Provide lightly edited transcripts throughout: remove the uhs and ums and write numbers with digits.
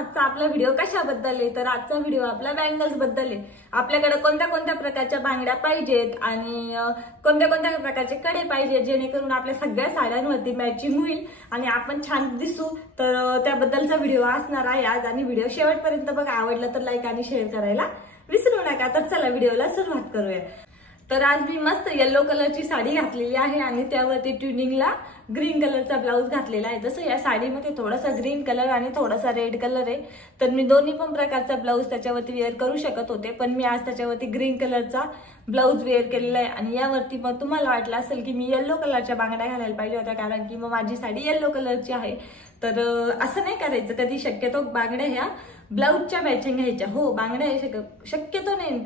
आजचा आपला व्हिडिओ कशाबद्दल आहे तर आजचा व्हिडिओ आपला बँगल्स बद्दल आहे। आपल्याकडे कोणत्या कोणत्या प्रकारच्या बांगड्या पाहिजेत आणि कोणत्या कोणत्या प्रकारचे कडे पाहिजेत जेणेकरून आपल्या सगळ्या साड्यांवरती मॅचिंग होईल आणि आपण छान दिसू, तर त्याबद्दलचा व्हिडिओ असणार आहे आज। आणि व्हिडिओ शेवटपर्यंत बघा, आवडला तर लाईक आणि शेअर करायला विसरू नका। तर चला व्हिडिओला सुरुवात करूया। तर आज मी मस्त येलो कलरची साडी घातलेली आहे आणि त्यावरती ट्युनिंगला ग्रीन कलरचा ब्लाउज घातलेला आहे। जसं या साडीमध्ये थोडासा ग्रीन कलर आणि थोडासा रेड कलर आहे, तर मी दोन्ही पण प्रकारचा ब्लाउज त्याच्यावरती वेअर करू शकत होते, पण मी आज त्याच्यावरती ग्रीन कलरचा ब्लाउज वेअर केलेला आहे। आणि यावरती मग तुम्हाला वाटलं असेल की मी येलो कलरच्या बांगड्या घालायला पाहिजे होत्या, कारण की मग माझी साडी येलो कलरची आहे। तर असं नाही करायचं कधी, शक्यतो बांगड्या ह्या ब्लाउजच्या मॅचिंग घ्यायच्या। हो, बांगड्या शक्यतो नाही,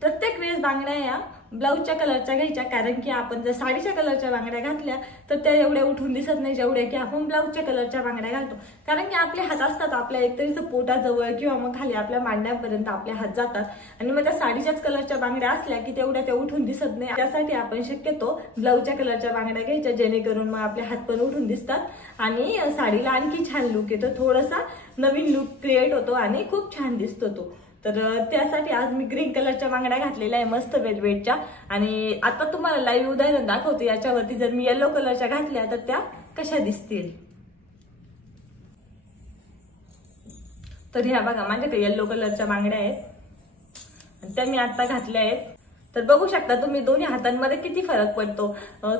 प्रत्येक वेळेस बांगड्या या ब्लाउजच्या कलरच्या घ्यायच्या, कारण की आपण जर साडीच्या कलरच्या बांगड्या घातल्या तर त्या एवढ्या उठून दिसत नाही जेवढ्या की आपण ब्लाउजच्या कलरच्या बांगड्या घालतो। कारण की आपले हात असतात आपल्या एकतरी पोटाजवळ किंवा मग खाली आपल्या मांड्यापर्यंत आपले हात जातात, आणि मग त्या साडीच्याच कलरच्या बांगड्या असल्या की तेवढ्या त्या उठून दिसत नाही। त्यासाठी आपण शक्यतो ब्लाउजच्या कलरच्या बांगड्या घ्यायच्या, जेणेकरून मग आपले हात पण उठून दिसतात आणि साडीला आणखी छान लुक येतो, थोडासा नवीन लुक क्रिएट होतो आणि खूप छान दिसतो तो। तर त्यासाठी आज मी ग्रीन कलरच्या बांगड्या घातलेल्या आहे मस्त वेलवेटच्या। आणि आता तुम्हाला लाईव्ह उदाहरण दाखवते, याच्यावरती जर मी येलो कलरच्या घातल्या तर त्या कशा दिसतील। तर ह्या बघा माझ्याकडे येलो कलरच्या बांगड्या आहेत, त्या मी आता घातल्या आहेत। तर बघू शकता तुम्ही दोन्ही हातांमध्ये किती फरक पडतो।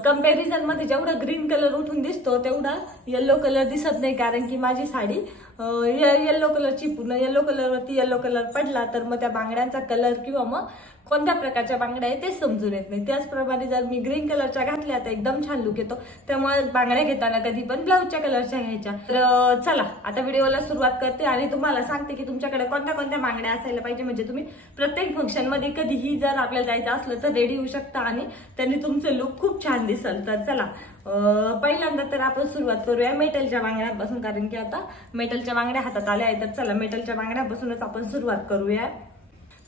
कंपॅरिझन मध्ये जेवढा ग्रीन कलर उठून दिसतो तेवढा येलो कलर दिसत नाही, कारण की माझी साडी येलो कलरची, पूर्ण येलो कलरवरती येलो कलर पडला तर मग त्या बांगड्यांचा कलर किंवा मग कोणत्या प्रकारच्या बांगड्या आहेत ते समजून येत नाही। त्याचप्रमाणे जर मी ग्रीन कलरच्या घातल्या तर एकदम छान लुक येतो, त्यामुळे बांगड्या घेताना कधी पण ब्लाउजच्या कलरच्या घ्यायच्या। तर चला आता व्हिडिओला सुरुवात करते आणि तुम्हाला सांगते की तुमच्याकडे कोणत्या कोणत्या बांगड्या असायला पाहिजे, म्हणजे तुम्ही प्रत्येक फंक्शन मध्ये कधीही जर आपल्याला जायचं असलं तर रेडी होऊ शकता आणि त्यांनी तुमचं लुक खूप छान दिसल। तर चला पहिल्यांदा तर आपण सुरुवात करूया मेटलच्या बांगड्यांपासून, कारण की आता मेटलच्या बांगड्या हातात आल्या आहेत। तर चला मेटलच्या बांगड्यांपासूनच आपण सुरुवात करूया।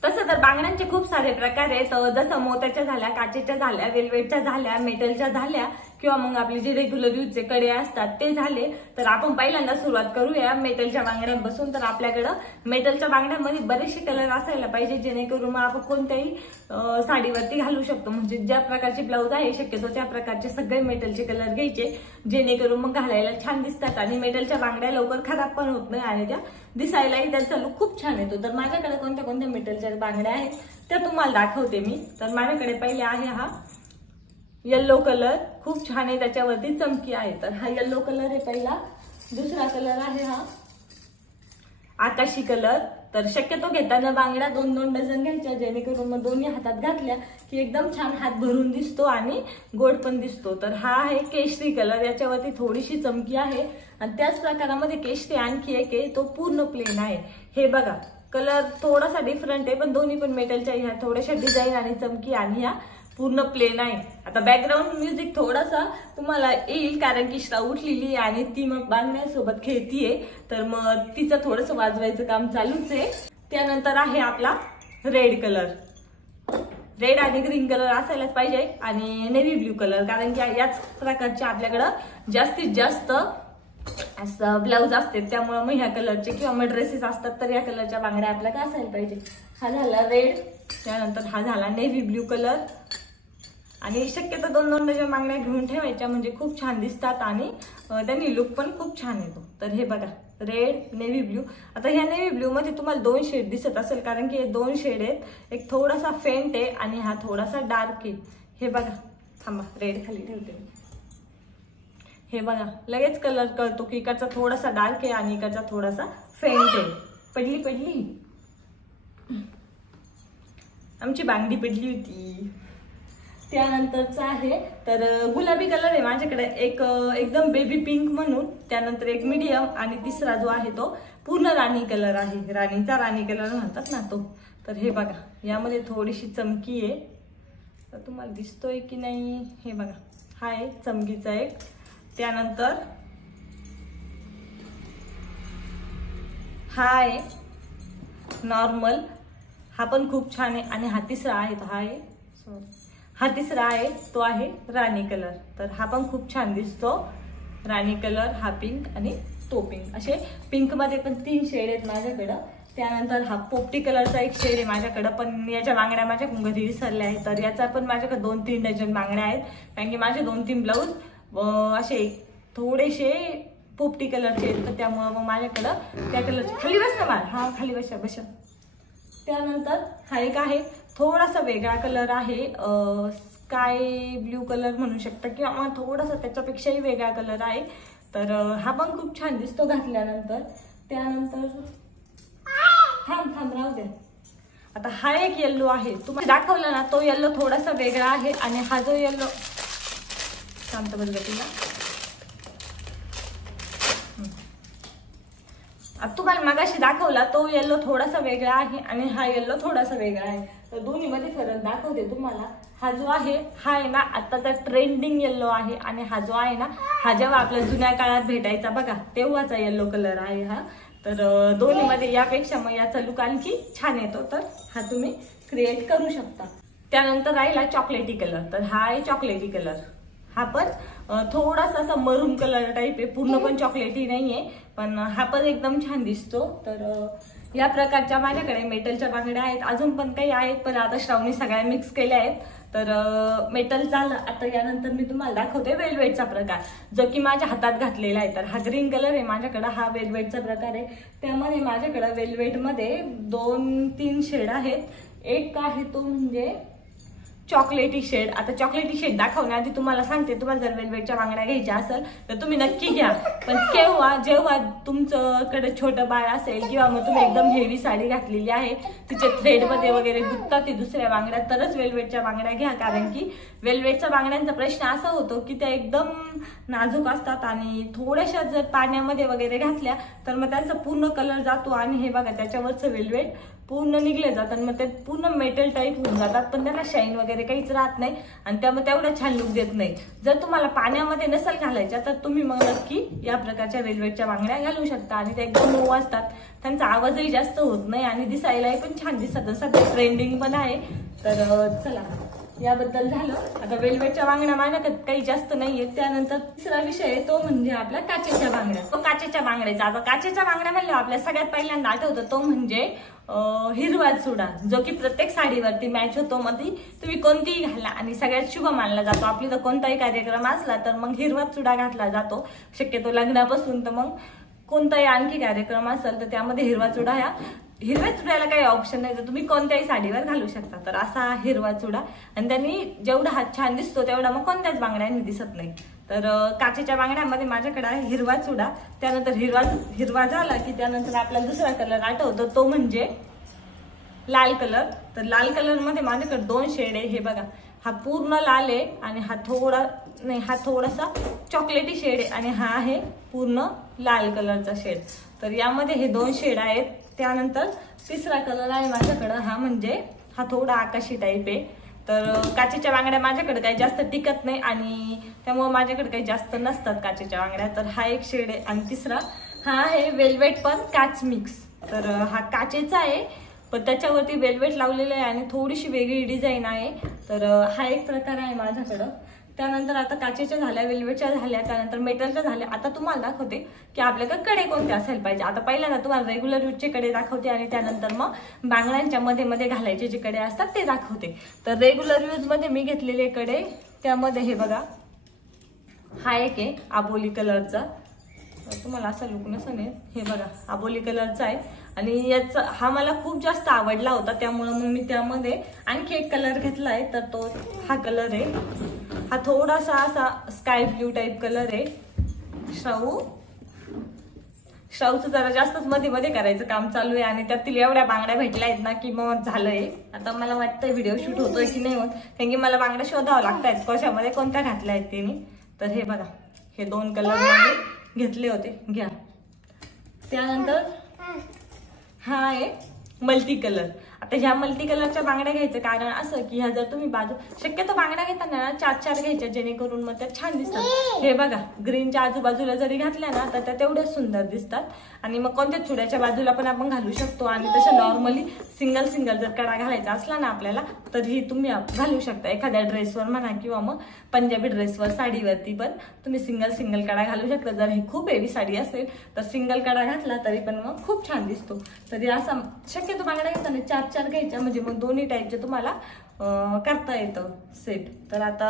तसं तर बांगड्यांचे खूप सारे प्रकार आहेत, जसं मोत्याच्या झाल्या, काचेच्या झाल्या, वेलवेटच्या झाल्या, मेटलच्या झाल्या किंवा मग आपले जे रेग्युलर यूजचे कडे असतात ते झाले। तर आपण पहिल्यांदा सुरुवात करूया मेटलच्या बांगड्यांपासून। तर आपल्याकडं मेटलच्या बांगड्यांमध्ये बरेचसे कलर असायला पाहिजे, जेणेकरून मग आपण कोणत्याही साडीवरती घालू शकतो। म्हणजे ज्या प्रकारचे ब्लाउज आहे शक्यतो त्या प्रकारचे सगळे मेटलचे कलर घ्यायचे, जेणेकरून मग घालायला छान दिसतात आणि मेटलच्या बांगड्या लवकर खराब पण होत नाही आणि त्या दिसायलाही त्यांचा लुक खूप छान येतो। तर माझ्याकडे कोणत्या कोणत्या मेटलच्या बांगड्या आहेत त्या तुम्हाला दाखवते मी। तर माझ्याकडे पहिले आहे हा येलो कलर, खूप छान आहे, त्याच्यावरती चमकी आहे। तर हा येलो कलर आहे पहिला। दुसरा कलर आहे हा आकाशी कलर। तर शक्यतो घेताना बांगड्या 2-2 डझन घ्यायच्या, जेणेकरून मग दोन्ही हातात घातल्या की एकदम छान हात भरून दिसतो आणि गोड पण दिसतो। तर हा आहे केशरी कलर, याच्यावरती थोडीशी चमकी आहे आणि त्याच प्रकारामध्ये केशरी आणखी एक आहे, तो पूर्ण प्लेन आहे। हे बघा कलर थोडासा डिफरंट आहे, पण दोन्ही पण मेटलच्या ह्या थोड्याशा डिझाईन आणि चमकी आणि ह्या पूर्ण प्लेन आहे। आता बॅकग्राऊंड म्युझिक थोडासा तुम्हाला येईल, कारण की श्राव उठलेली आणि ती मग बांगड्यांसोबत खेळतीये, तर मग तिचं थोडंसं वाजवायचं काम चालूच आहे। त्यानंतर आहे आपला रेड कलर, रेड आणि ग्रीन कलर असायलाच पाहिजे, आणि नेव्ही ब्ल्यू कलर, कारण की याच प्रकारचे आपल्याकडं जास्तीत जास्त असं ब्लाउज असते, त्यामुळे मग ह्या कलरचे किंवा मग ड्रेसेस असतात, तर या कलरच्या बांगड्या आपल्याला असायला पाहिजे। हा झाला रेड, त्यानंतर हा झाला नेव्ही ब्ल्यू कलर, आणि शक्यतो 2-2 डझन बांगड्या घेऊन ठेवायच्या, म्हणजे खूप छान दिसतात आणि त्यांनी लुक पण खूप छान येतो। तर हे बघा रेड, नेव्ही ब्ल्यू। आता ह्या नेव्ही ब्ल्यू मध्ये तुम्हाला 2 शेड दिसत असेल, कारण की हे 2 शेड आहेत, एक थोडासा फेंट आहे आणि हा थोडासा डार्क आहे। हे बघा, थांबा रेड खाली ठेवते मी। हे बघा लगेच कलर कळतो की इकडचा थोडासा डार्क आहे आणि इकडचा थोडासा फेंट आहे। पडली आमची बांगडी पडली होती। त्यानंतरचा आहे तर गुलाबी कलर आहे माझ्याकडे, एक एकदम बेबी पिंक म्हणून, त्यानंतर एक मीडियम, आणि तिसरा जो आहे तो पूर्ण राणी कलर आहे, राणीचा राणी कलर म्हणतात ना तो। तर हे बघा यामध्ये थोडीशी चमकी आहे, तर तुम्हाला दिसतोय की नाही, हे बघा हा आहे चमकीचा एक। त्यानंतर हा आहे नॉर्मल, हा पण खूप छान आहे, आणि हा तिसरा आहे तो हा तिसरा आहे तो आहे राणी कलर। तर हा पण खूप छान दिसतो, राणी कलर, हा पिंक आणि तो पिंक, असे पिंक मध्ये पण 3 शेड आहेत माझ्याकडं. त्यानंतर हा पोपटी कलरचा एक शेड आहे माझ्याकडं, पण याच्या बांगड्या माझ्या घरी विसरल्या आहेत. तर याचा पण माझ्याकडे 2-3 डझन बांगड्या आहेत, कारण की माझे 2-3 ब्लाऊज असे थोडेसे पोपटी कलरचे आहेत. तर त्यामुळे मग माझ्याकडं त्या कलरचे. खाली बस ना बाळ, हा खाली बसा. त्यानंतर हा एक आहे थोडासा वेगळा कलर आहे, स्काय ब्ल्यू कलर म्हणू शकता किंवा मग थोडासा त्याच्यापेक्षाही वेगळा कलर आहे. तर हा पण खूप छान दिसतो घातल्यानंतर. त्यानंतर थांब राहू दे. आता हा एक येल्लो आहे, तुम्हाला दाखवला ना तो येल्लो थोडासा वेगळा आहे. आणि हा जो येल्लो शांत बस गतीला, तुम्हाला मगाशी दाखवला तो येल्लो थोडासा वेगळा आहे आणि हा येल्लो थोडासा वेगळा आहे. तर दोन्ही मध्ये फरक दाखवते तुम्हाला. हा जो आहे हा आहे ना आताचा ट्रेंडिंग येल्लो आहे, आणि हा जो आहे ना हा जेव्हा आपल्या जुन्या काळात भेटायचा बघा तेव्हाचा येल्लो कलर आहे हा. तर दोन्ही मध्ये यापेक्षा मग याचा लुक आणखी छान येतो, तर हा तुम्ही क्रिएट करू शकता. त्यानंतर राहिला चॉकलेटी कलर. तर हा आहे चॉकलेटी कलर. हा पण थोडासा असा मरून कलर टाईप आहे, पूर्ण पण चॉकलेटी नाहीये, पण हा पण एकदम छान दिसतो. तर या प्रकारच्या माझ्याकडे मेटलच्या बांगड्या आहेत, अजून पण काही आहेत, पण आता श्रावणी सगळ्या मिक्स केल्या आहेत. तर मेटल झालं. आता यानंतर मी तुम्हाला दाखवते वेलवेटचा प्रकार, जो की माझ्या हातात घातलेला आहे. तर हा ग्रीन कलर आहे माझ्याकडे, हा वेलवेटचा प्रकार आहे. त्यामध्ये माझ्याकडे वेलवेटमध्ये 2-3 शेड आहेत. एक आहे तो म्हणजे चॉकलेटी शेड. आता चॉकलेटी शेड दाखवण्याआधी तुम्हाला सांगते, तुम्हाला जर वेलवेटच्या बांगड्या घ्यायच्या असेल तर तुम्ही नक्की घ्या, पण जेव्हा तुमच्याकडे छोटं बाळ असेल किंवा मग तुम्ही एकदम हेवी साडी घातलेली आहे, तिचे थ्रेडमध्ये वगैरे गुंततात ती दुसऱ्या बांगड्या, तरच वेलवेटच्या बांगड्या घ्या. कारण की वेलवेटच्या बांगड्यांचा प्रश्न असा होतो की त्या एकदम नाजूक असतात, आणि थोड्याशा जर पाण्यामध्ये वगैरे घातल्या तर मग त्यांचा पूर्ण कलर जातो. आणि हे बघा त्याच्यावरचं वेलवेट पूर्ण निघले जातात, मग ते पूर्ण मेटल टाईप होऊन जातात, पण त्यांना शाईन वगैरे काहीच राहत नाही, आणि त्यामुळे तेवढा छान लुक देत नाही. जर तुम्हाला पाण्यामध्ये नसेल घालायच्या तर तुम्ही मग नक्की या प्रकारच्या वेलवेटच्या बांगड्या घालू शकता. आणि त्या एकदम मऊ असतात, त्यांचा आवाजही जास्त होत नाही, आणि दिसायलाही पण छान दिसतात. सध्या ट्रेंडिंग पण आहे. तर चला, याबद्दल झालं. आता वेलवेटच्या बांगड्या माझ्याकडे काही जास्त नाहीये. त्यानंतर तिसरा विषय तो म्हणजे आपल्या काचेच्या बांगड्या. तो काचेच्या बांगड्याचा, आता काचेच्या बांगड्या म्हणल्या आपल्या सगळ्यात पहिल्यांदा आठवतो तो म्हणजे हिरवा चुडा, जो की प्रत्येक साडीवरती मॅच होतो. मध्ये तुम्ही कोणतीही घाला आणि सगळ्यात शुभ मानला जातो. आपली तर कोणताही कार्यक्रम असला तर मग हिरवा चुडा घातला जातो, शक्यतो लग्नापासून तर मग कोणताही आणखी कार्यक्रम असेल तर त्यामध्ये हिरवा चुडा. हिरव्या चुड्याला काही ऑप्शन नाही, तर तुम्ही कोणत्याही साडीवर घालू शकता. तर असा हिरवा चुडा, आणि त्यांनी जेवढा हात छान दिसतो तेवढा मग कोणत्याच बांगड्यांनी दिसत नाही. तर काचेच्या बांगड्यामध्ये माझ्याकडे आहे हिरवा चुडा. त्यानंतर हिरवा झाला की त्यानंतर आपल्याला दुसरा कलर आठवतो, तो म्हणजे लाल कलर. तर लाल कलर मध्ये माझ्याकडे 2 शेड आहे. हे बघा, हा पूर्ण लाल आहे, आणि हा थोडासा चॉकलेटी शेड आहे, आणि हा आहे पूर्ण लाल कलरचा शेड. तर यामध्ये हे 2 शेड आहेत. त्यानंतर तिसरा कलर आहे माझ्याकडं, हा थोडा आकाशी टाईप आहे. तर काचेच्या बांगड्या माझ्याकडे काही जास्त टिकत नाही, आणि त्यामुळे माझ्याकडे काही जास्त नसतात काचेच्या बांगड्या. तर हा एक शेड आहे. आणि तिसरा हा आहे वेलवेट पण काच मिक्स. तर हा काचेचा आहे, पण त्याच्यावरती वेलवेट लावलेलं आहे, आणि थोडीशी वेगळी डिझाईन आहे. तर हा एक प्रकार आहे माझ्याकडं. त्यानंतर आता काचेच्या झाल्या, वेलवेटच्या झाल्या, त्यानंतर मेटलच्या झाल्या. आता तुम्हाला दाखवते की आपल्याकडे कडे कोणते असायला पाहिजे. आता पहिल्यांदा तुम्हाला रेग्युलर यूजचे कडे दाखवते, आणि त्यानंतर मग बांगड्यांच्या मध्ये घालायचे जे कडे असतात ते दाखवते. तर रेग्युलर यूज मध्ये मी घेतलेले कडे, त्यामध्ये हे बघा, हा एक आहे आबोली कलरचा. तुम्हाला असा लुक नसेल, हे बघा आबोली कलरचा आहे, आणि याचा हा मला खूप जास्त आवडला होता, त्यामुळे मग मी त्यामध्ये आणखी एक कलर घेतला आहे. तर तो हा कलर आहे. हा थोडासा असा स्काय ब्ल्यू टाईप कलर आहे. श्राऊचं जरा जास्तच मध्ये करायचं काम चालू आहे, आणि त्यातील एवढ्या बांगड्या भेटल्या आहेत ना की मग झालंय. आता मला वाटतं व्हिडिओ शूट होतोय की नाही होत, कारण की मला बांगड्या शोधावं लागतात कशामध्ये कोणत्या घातल्या आहेत त्यांनी. तर हे बघा, हे 2 कलर घेतले होते, घ्या. त्यानंतर हा आहे मल्टी कलर. आता ह्या मल्टी कलरच्या बांगड्या घ्यायचं कारण असं की ह्या जर तुम्ही बाजू शक्यतो बांगड्या घेताना ना 4-4 घ्यायच्या जेणेकरून मग त्या छान दिसतात। हे बघा ग्रीनच्या आजूबाजूला जरी घातल्या ना तर त्या तेवढ्याच सुंदर दिसतात आणि मग कोणत्या चुड्याच्या बाजूला पण आपण घालू शकतो आणि तसं नॉर्मली सिंगल जर कडा घालायचा असला ना आपल्याला तर ही तुम्ही घालू शकता एखाद्या ड्रेसवर म्हणा किंवा मग पंजाबी ड्रेसवर साडीवरती पण तुम्ही सिंगल कडा घालू शकता। जर ही खूप हेवी साडी असेल तर सिंगल कडा घातला तरी पण मग खूप छान दिसतो। तरी असा शक्यतो बांगड्या घेताना 4-4 घ्यायच्या म्हणजे मग दोन्ही टाईपचे तुम्हाला करता येतं सेट। तर आता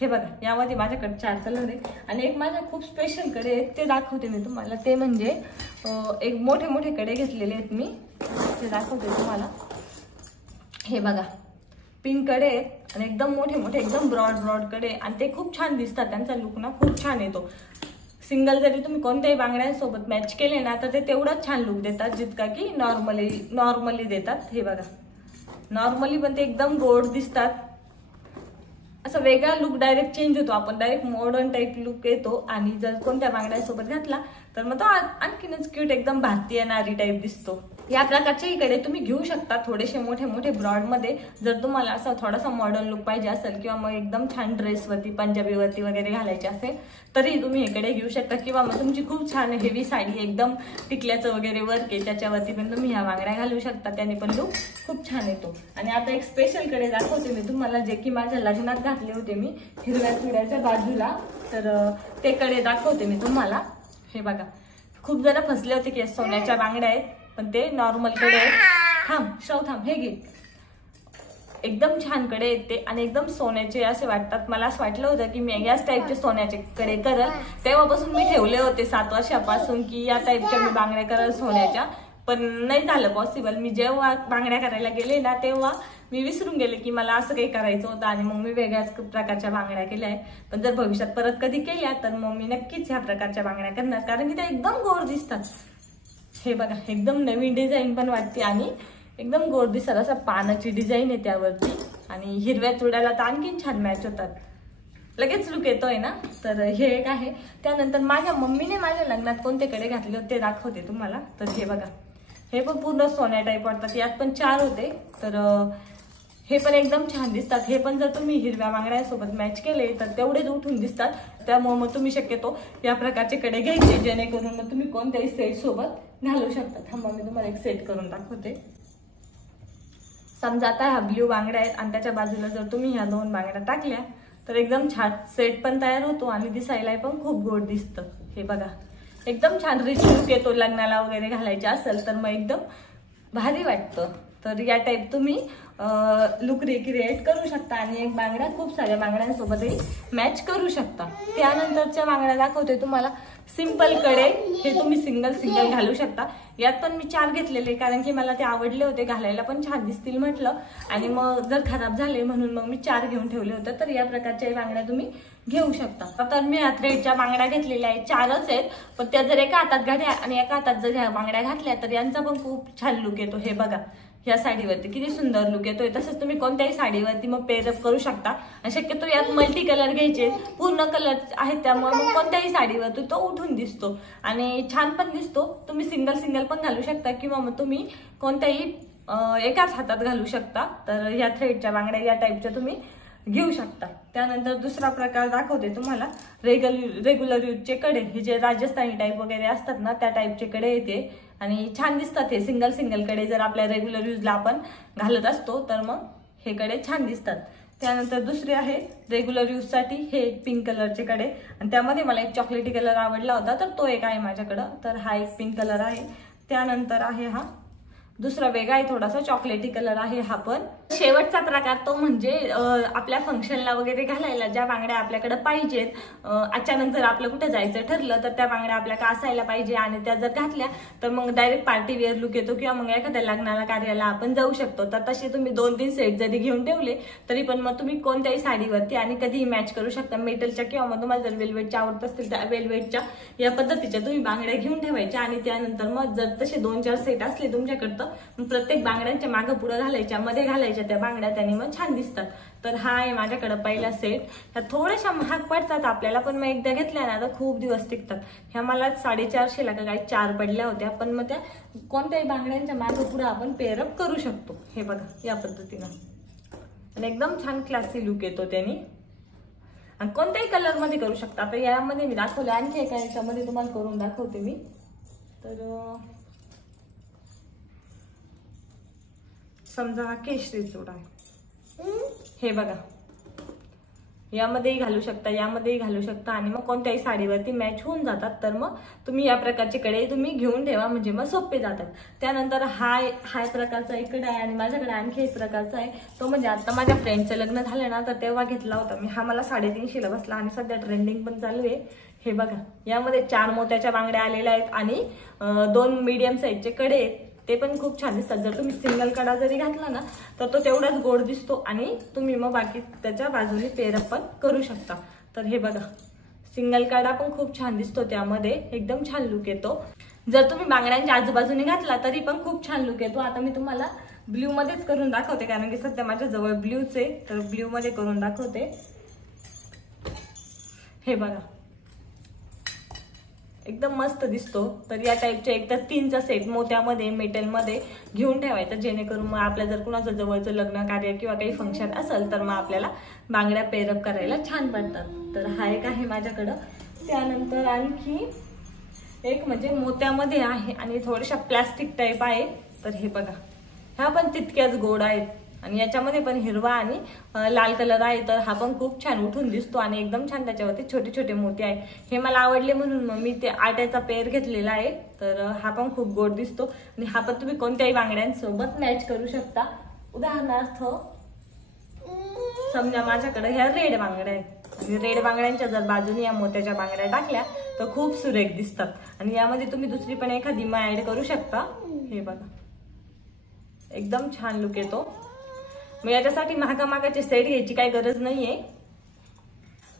हे बघा यामध्ये माझ्याकडे 4 कलर आहे आणि एक माझ्या खूप स्पेशल कडे आहेत ते दाखवते मी तुम्हाला। ते म्हणजे एक मोठे कडे घेतलेले आहेत मी ते दाखवते तुम्हाला। हे बघा पिंक कडे आहेत आणि एकदम मोठे एकदम ब्रॉड कडे आणि ते खूप छान दिसतात। त्यांचा लुक ना खूप छान येतो। सिंगल जरी तुम्ही कोणत्याही बांगड्यांसोबत मॅच केले ना तर ते तेवढाच छान लुक देतात जितका की नॉर्मली देतात। हे बघा नॉर्मली पण ते एकदम गोड दिसतात। असं वेगळा लुक डायरेक्ट चेंज होतो, आपण डायरेक्ट मॉडर्न टाइप लुक येतो आणि जर कोणत्या बांगड्यांसोबत घातला तर मग तो आणखीनच क्यूट एकदम भारतीय नारी टाइप दिसतो। या प्रकारचे इकडे तुम्ही घेऊ शकता थोडेसे मोठे ब्रॉड मध्ये जर तुम्हाला असा थोडासा मॉडर्न लुक पाहिजे असेल किंवा मग एकदम छान ड्रेसवरती पंजाबीवरती वगैरे घालायचे असेल तरी तुम्ही इकडे घेऊ शकता किंवा मग तुमची खूप छान हेवी साडी एकदम टिकल्याचं वगैरे वर्क आहे त्याच्यावरती पण तुम्ही ह्या बांगड्या घालू शकता, त्याने पण लुक खूप छान येतो। आणि आता एक स्पेशल कडे दाखवते मी तुम्हाला जे की माझ्या लग्नात घातले होते मी हिरव्या चुड्याच्या बाजूला, तर ते कडे दाखवते मी तुम्हाला। हे बघा खूप जण फसले होते की सोन्याच्या बांगड्या आहेत पण ते नॉर्मल कडे आहेत। थांब हे घे एकदम छान कडे आहेत ते आणि एकदम सोन्याचे असे वाटतात। मला असं वाटलं होतं की मी याच टाईपचे सोन्याचे कडे करल, तेव्हापासून मी ठेवले होते 7 वर्षापासून की या टाईपच्या मी बांगड्या करल सोन्याच्या, पण नाही झालं पॉसिबल। मी जेव्हा बांगड्या करायला गेले ना तेव्हा मी विसरून गेले की मला असं काही करायचं होतं आणि मग मी वेगळ्याच प्रकारच्या बांगड्या केल्या आहे। पण जर भविष्यात परत कधी केल्या तर मग मी नक्कीच ह्या प्रकारच्या बांगड्या करणार कारण की त्या एकदम गोड दिसतात। हे बघा एकदम नवीन डिझाईन पण वाटते आणि एकदम गोड दिसतात, असं पानाची डिझाईन आहे त्यावरती आणि हिरव्या चुड्याला तर आणखीन छान मॅच होतात, लगेच लुक येतोय ना। तर हे एक आहे। त्यानंतर माझ्या मम्मीने माझ्या लग्नात कोणते कडे घातले होते ते दाखवते तुम्हाला। तर हे बघा हे पण पूर्ण सोन्या टाईप वाटतात, यात पण 4 होते तर हे पण एकदम छान दिसतात। हे पण जर तुम्ही हिरव्या बांगड्यांसोबत मॅच केले तर तेवढेच उठून दिसतात, त्यामुळे मग तुम्ही शक्यतो या प्रकारचे कडे घ्यायचे जेणेकरून मग तुम्ही कोणत्याही सेट सोबत घालू शकता। थांबा मी तुम्हाला एक सेट करून दाखवते। समजा आता ह्या ब्ल्यू बांगड्या आहेत आणि त्याच्या बाजूला जर तुम्ही ह्या 2 बांगड्या टाकल्या तर एकदम छान सेट पण तयार होतो आणि दिसायला पण खूप गोड दिसतं। हे बघा एकदम छान रिच लुक येतो, लग्नाला वगैरे घालायचे असेल तर मग एकदम भारी वाटतं। तर या टाईप तुम्ही लुक रिक्रिएट करू शकता आणि एक बांगड्या खूप साऱ्या बांगड्यांसोबतही मॅच करू शकता। त्यानंतरच्या बांगड्या दाखवते तुम्हाला सिंपल कडे, हे तुम्ही सिंगल घालू शकता। यात पण मी 4 घेतलेले कारण की मला ते आवडले होते, घालायला पण छान दिसतील म्हटलं आणि मग जर खराब झाले म्हणून मग मी 4 घेऊन ठेवले होते। तर या प्रकारच्या बांगड्या तुम्ही घेऊ शकता। तर मी थ्रेडच्या बांगड्या घेतलेल्या आहेत, 4च आहेत, पण त्या जर एका हातात घातल्या आणि एका हातात जर ह्या बांगड्या घातल्या तर यांचा पण खूप छान लुक येतो। हे बघा या साडीवरती किती सुंदर लुक येतोय, तसंच तुम्ही कोणत्याही साडीवरती मग पेअरअप करू शकता आणि शक्यतो यात मल्टी कलर घ्यायचे, पूर्ण कलर आहेत त्यामुळे मग कोणत्याही साडीवरती तो उठून दिसतो आणि छान पण दिसतो। तुम्ही सिंगल पण घालू शकता किंवा मग तुम्ही कोणत्याही एकाच हातात घालू शकता। तर या थ्रेडच्या बांगड्या या टाईपच्या तुम्ही घेऊ शकता। त्यानंतर दुसरा प्रकार दाखवते तुम्हाला, रेग्युलर यूजचे कडे, हे जे राजस्थानी टाईप वगैरे असतात ना त्या टाईपचे कडे येते आणि छान दिसतात। हे सिंगल कडे जर आपल्या रेग्युलर यूजला आपण घालत असतो तर मग हे कडे छान दिसतात। त्यानंतर दुसरे आहे रेग्युलर यूज साठी हे पिंक कलरचे कडे आणि त्यामध्ये मला एक चॉकलेटी कलर आवडला होता तर तो एक आहे माझ्याकडं, तर हा एक पिंक कलर आहे। त्यानंतर आहे हा दुसरा वेगळा आहे, थोडासा चॉकलेटी कलर आहे हा पण। शेवटचा प्रकार तो म्हणजे आपल्या फंक्शनला वगैरे घालायला ज्या बांगड्या आपल्याकडे पाहिजेत, अचानक जर आपलं कुठे जायचं ठरलं तर त्या बांगड्या आपल्याकडे असायला पाहिजे आणि त्या जर घातल्या तर मग डायरेक्ट पार्टी वेअर लुक येतो किंवा मग एखाद्या लग्नाला कार्याला आपण जाऊ शकतो। तर तसे तुम्ही 2-3 सेट जरी घेऊन ठेवले तरी पण मग तुम्ही कोणत्याही साडीवरती आणि कधीही मॅच करू शकता। मेटलच्या किंवा मग तुम्हाला जर वेलवेटच्या आवडत असतील तर वेलवेटच्या या पद्धतीच्या तुम्ही बांगड्या घेऊन ठेवायच्या आणि त्यानंतर मग जर तसे 2-4 सेट असले तुमच्याकडे मग प्रत्येक बांगड्यांच्या मागं पुढे घालायच्या, मध्ये घालायच्या त्या बांगड्या, त्याने मग छान दिसतात. तर हा आहे माझ्याकडे पहिला सेट. ह्या थोड्याशा महाग पडतात आपल्याला, पण मग एकदा घेतल्या ना तर खूप दिवस टिकतात. ह्या मला 450 ला का काही 4 पडल्या होत्या, पण मग त्या कोणत्याही बांगड्यांच्या मागं पुढे आपण पेअरअप करू शकतो. हे बघा या पद्धतीनं, आणि एकदम छान क्लासी लुक येतो त्याने. आणि कोणत्याही कलर मध्ये करू शकता. आता यामध्ये मी दाखवले, आणखी एका याच्यामध्ये तुम्हाला करून दाखवते मी. तर समजा हा केशरी जोड आहे, हे बघा, यामध्येही घालू शकता, यामध्येही घालू शकता, आणि मग कोणत्याही साडीवरती मॅच होऊन जातात. तर मग तुम्ही या प्रकारचे कडे तुम्ही घेऊन ठेवा, म्हणजे मग सोपे जातात. त्यानंतर हाय प्रकारचा एक कडा आहे, आणि माझ्याकडे आणखी एक प्रकारचा आहे. तो म्हणजे आता माझ्या फ्रेंडचं लग्न झालं ना, तर तेव्हा घेतला होता मी. हा मला 350 बसला, आणि सध्या ट्रेंडिंग पण चालू आहे. हे बघा, यामध्ये 4 मोत्याच्या बांगड्या आलेल्या आहेत, आणि 2 मीडियम साईजचे कडे आहेत. ते पण खूप छान दिसतात. जर तुम्ही सिंगल कडा जरी घातला ना तर तो तेवढाच गोड दिसतो, आणि तुम्ही मग बाकी त्याच्या बाजूने पेअरअप पण करू शकता. तर हे बघा, सिंगल कडा पण खूप छान दिसतो, त्यामध्ये एकदम छान लुक येतो. जर तुम्ही बांगड्यांच्या आजूबाजूने घातला तरी पण खूप छान लुक येतो. आता मी तुम्हाला ब्ल्यू मध्येच करून दाखवते, कारण की सध्या माझ्या जवळ ब्ल्यूच आहे. तर ब्ल्यू मध्ये करून दाखवते. हे बघा, एकदम मस्त दिसतो. तर या टाईपचे एकदा 3चा सेट मोत्यामध्ये मेटलमध्ये घेऊन ठेवायचा, जेणेकरून मग आपल्या जर कुणाचं जवळचं लग्न कार्य किंवा काही फंक्शन असेल तर मग आपल्याला बांगड्या पेअरअप करायला छान पडतात. तर हा एक आहे माझ्याकडं. त्यानंतर आणखी एक म्हणजे मोत्यामध्ये आहे, आणि थोड्याशा प्लास्टिक टाईप आहे. तर हे बघा, ह्या पण तितक्याच गोड आहेत, आणि याच्यामध्ये पण हिरवा आणि लाल कलर आहे. तर हा पण खूप छान उठून दिसतो, आणि एकदम छान त्याच्यावरती छोटे छोटे मोती आहे. हे मला आवडले म्हणून मग मी ते आट्याचा पेअर घेतलेला आहे. तर हा पण खूप गोड दिसतो, आणि हा पण तुम्ही कोणत्याही बांगड्यांसोबत मॅच करू शकता. उदाहरणार्थ समजा माझ्याकडे ह्या रेड बांगड्या आहेत, आणि रेड बांगड्यांच्या जर बाजूने या मोत्याच्या बांगड्या टाकल्या तर खूप सुरेख दिसतात. आणि यामध्ये तुम्ही दुसरी पण एखादी मग ऍड करू शकता. हे बघा, एकदम छान लुक येतो. मग याच्यासाठी महागाचे सेट घ्यायची काही गरज नाहीये.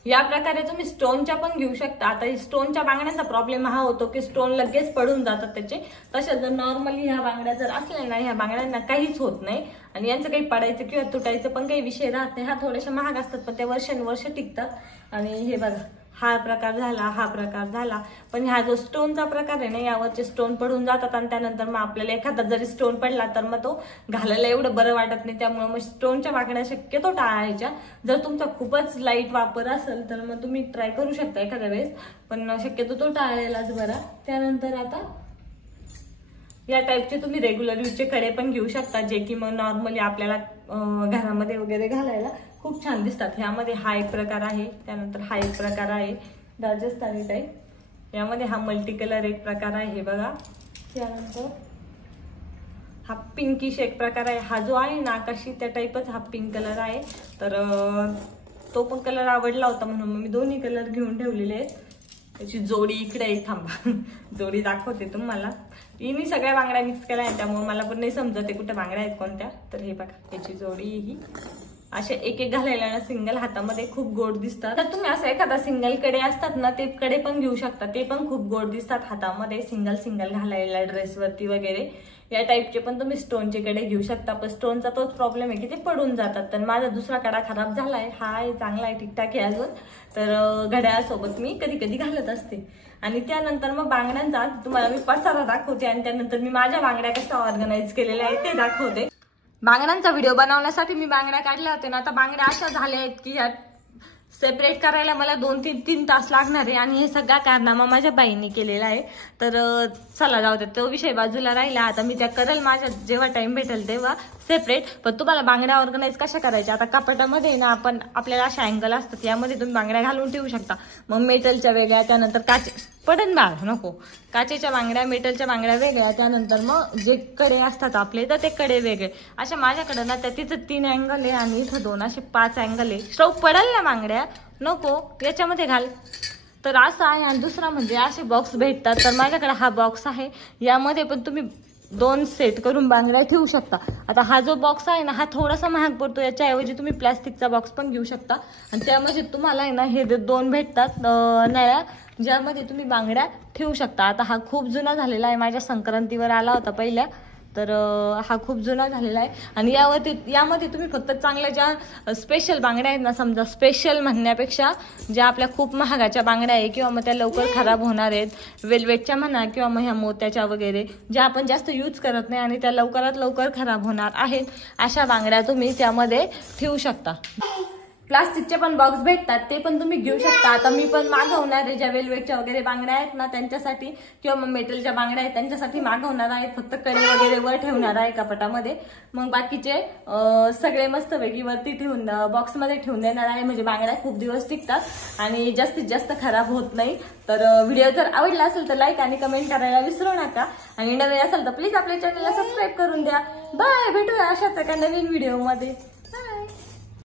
या प्रकारे तुम्ही स्टोनच्या पण घेऊ शकता. आता स्टोनच्या बांगड्यांचा प्रॉब्लेम हा होतो की स्टोन लगेच पडून जातात त्याचे. तशा जर नॉर्मली ह्या बांगड्या जर असल्या ना, ह्या बांगड्यांना काहीच होत नाही, आणि यांचं काही पडायचं किंवा तुटायचं पण काही विषय राहत नाही. हा थोड्याशा महाग असतात, पण ते वर्षानुवर्ष टिकतात. आणि हे बघा, हा प्रकार झाला, हा प्रकार झाला. पण हा जो स्टोनचा प्रकार आहे ना, यावरचे स्टोन पडून जातात, आणि त्यानंतर मग आपल्याला एखादा जरी स्टोन पडला तर मग तो घालायला एवढं बरं वाटत नाही. त्यामुळे मग स्टोनच्या बांगड्या शक्यतो टाळायच्या. जर तुमचा खूपच लाईट वापर असेल तर मग तुम्ही ट्राय करू शकता एखाद्या वेळेस, पण शक्यतो तो टाळायलाच बरा. त्यानंतर आता या टाईपचे तुम्ही रेग्युलर यूजचे कडे पण घेऊ शकता, जे की मग नॉर्मली आपल्याला घरामध्ये वगैरे घालायला खूप छान दिसतात. ह्यामध्ये हा एक प्रकार आहे, त्यानंतर हा एक प्रकार आहे राजस्थानी टाईप. यामध्ये हा मल्टी कलर एक प्रकार आहे, हे बघा. त्यानंतर हा पिंकिश एक प्रकार आहे. हा जो आहे ना आकाशी, त्या टाईपच हा पिंक कलर आहे. तर तो पण कलर आवडला होता म्हणून मी दोन्ही कलर घेऊन ठेवलेले आहेत. त्याची जोडी इकडे आहे, थांबा जोडी दाखवते तुम्हाला. मी सगळ्या बांगड्या मिक्स केल्या आहेत, त्यामुळे मला पण नाही समजत कुठे बांगड्या आहेत कोणत्या. तर हे बघा, याची जोडी ही असे एक एक घालायला ना सिंगल हातामध्ये खूप गोड दिसतात. तर तुम्ही असं एखादा सिंगल कडे असतात ना, ते कडे पण घेऊ शकता. ते पण खूप गोड दिसतात हातामध्ये, सिंगल सिंगल घालायला ड्रेसवरती वगैरे. या टाईपचे पण तुम्ही स्टोनचे कडे घेऊ शकता. पण स्टोनचा तोच प्रॉब्लेम आहे की ते पडून जातात. तर माझा दुसरा कडा खराब झालाय, हा आहे चांगला आहे, ठीकठाक आहे अजून. तर घड्याळासोबत मी कधी कधी घालत असते. आणि त्यानंतर मग बांगड्यांचा तुम्हाला मी पसारा दाखवते, आणि त्यानंतर मी माझ्या बांगड्या कशा ऑर्गनाइज केलेल्या आहेत ते दाखवते. बांगड्यांचा व्हिडिओ बनवण्यासाठी मी बांगड्या काढल्या होत्या ना. आता बांगड्या अशा झाल्या आहेत की ह्या सेपरेट करायला मला 2-3 तास लागणार आहे, आणि हे सगळा कारनामा माझ्या बाईंनी केलेला आहे. तर चला जाऊ दे, तो विषय बाजूला राहिला. आता मी त्या करेल माझ्या जेव्हा टाइम भेटेल तेव्हा सेपरेट. पण तुम्हाला बांगड्या ऑर्गनाइज कशा करायच्या, आता कपाटामध्ये ना आपल्याला अशा अँगल असतात, यामध्ये तुम्ही बांगड्या घालून ठेवू शकता. मग मेटलच्या वेगळ्या, त्यानंतर पडन बाळ नको, काचेच्या बांगड्या, मेटलच्या बांगड्या वेगळ्या, त्यानंतर मग जे कडे असतात आपले तर ते कडे वेगळे. अशा माझ्याकडे ना त्या तिथं 3 अँगल आहे, आणि इथं 2, असे 5 अँगल आहे. स्ट्रोक पडेल ना बांगड्या, नको याच्यामध्ये घाल. तर असं आहे. आणि दुसरा म्हणजे असे बॉक्स भेटतात. तर माझ्याकडे हा बॉक्स आहे, यामध्ये पण तुम्ही 2 सेट करून बांगड्या ठेवू शकता. आता हा जो बॉक्स आहे ना, हा थोडासा महाग पडतो. याच्याऐवजी तुम्ही प्लॅस्टिकचा बॉक्स पण घेऊ शकता, आणि त्यामध्ये तुम्हाला आहे ना हे 2 भेटतात नळ्या, ज्यामध्ये तुम्ही बांगड्या ठेवू शकता. आता हा खूप जुना झालेला आहे, माझ्या संक्रांतीवर आला होता पहिल्या. तर हा खूप जुना झालेला आहे आणि यामध्ये तुम्ही फक्त चांगल्या ज्या स्पेशल बांगड्या आहेत ना, समजा स्पेशल म्हणण्यापेक्षा ज्या आपल्या खूप महागाच्या बांगड्या आहे किंवा मग त्या लवकर खराब होणार आहेत, वेल्वेटच्या म्हणा किंवा मग ह्या मोत्याच्या वगैरे ज्या आपण जास्त यूज करत नाही आणि त्या लवकरात लवकर खराब होणार आहेत, अशा बांगड्या तुम्ही त्यामध्ये ठेवू शकता. प्लास्टिकचे पण बॉक्स भेटतात, ते पण तुम्ही घेऊ शकता. आता मी पण मागवणार आहे, ज्या वेल्वेटच्या वगैरे बांगड्या आहेत ना त्यांच्यासाठी किंवा मग मेटलच्या बांगड्या आहेत त्यांच्यासाठी मागवणार आहे. फक्त कडे वगैरे वर ठेवणार आहे कपाटामध्ये, मग बाकीचे सगळे मस्तपैकी वरती ठेवून बॉक्समध्ये ठेवून देणार आहे. म्हणजे बांगड्या खूप दिवस टिकतात आणि जास्तीत जास्त खराब होत नाही. तर व्हिडिओ जर आवडला असेल तर लाईक आणि कमेंट करायला विसरू नका आणि नवीन असेल तर प्लीज आपल्या चॅनलला सबस्क्राईब करून द्या. बाय, भेटूया अशाच एका नवीन व्हिडिओमध्ये.